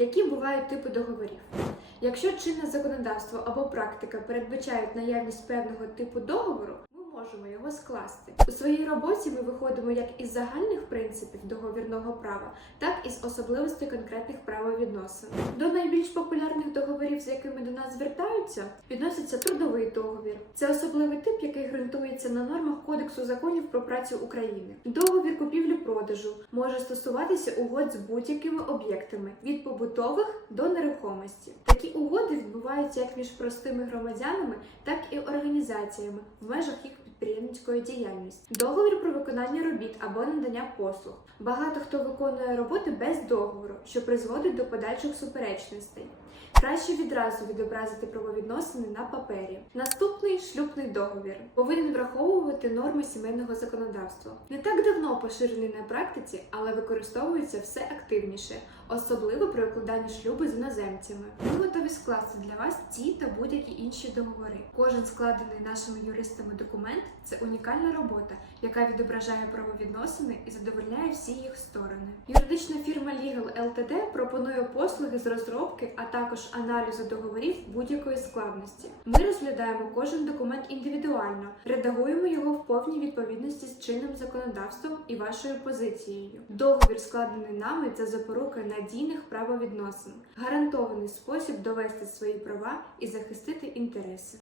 Які бувають типи договорів? Якщо чинне законодавство або практика передбачають наявність певного типу договору, можемо його скласти. У своїй роботі ми виходимо як із загальних принципів договірного права, так і з особливостей конкретних правовідносин. До найбільш популярних договорів, з якими до нас звертаються, відноситься трудовий договір. Це особливий тип, який ґрунтується на нормах Кодексу законів про працю України. Договір купівлі-продажу може стосуватися угод з будь-якими об'єктами від побутових до нерухомості. Такі угоди відбуваються як між простими громадянами, так і організаціями в межах їх підприємницької діяльності. Договір про виконання робіт або надання послуг. Багато хто виконує роботи без договору, що призводить до подальших суперечностей. Краще відразу відобразити правовідносини на папері. Наступний шлюбний договір повинен враховувати норми сімейного законодавства. Не так давно поширений на практиці, але використовується все активніше, особливо при укладанні шлюбу з іноземцями. Ми готові скласти для вас ці та будь-які інші договори. Кожен складений нашими юристами документ це унікальна робота, яка відображає правовідносини і задовольняє всі їх сторони. Юридична фірма Legal Ltd пропонує послуги з розробки, а також аналізу договорів будь-якої складності. Ми розглядаємо кожен документ індивідуально, редагуємо його в повній відповідності з чинним законодавством і вашою позицією. Договір, складений нами, це запорука надійних правовідносин, гарантований спосіб довести свої права і захистити інтереси.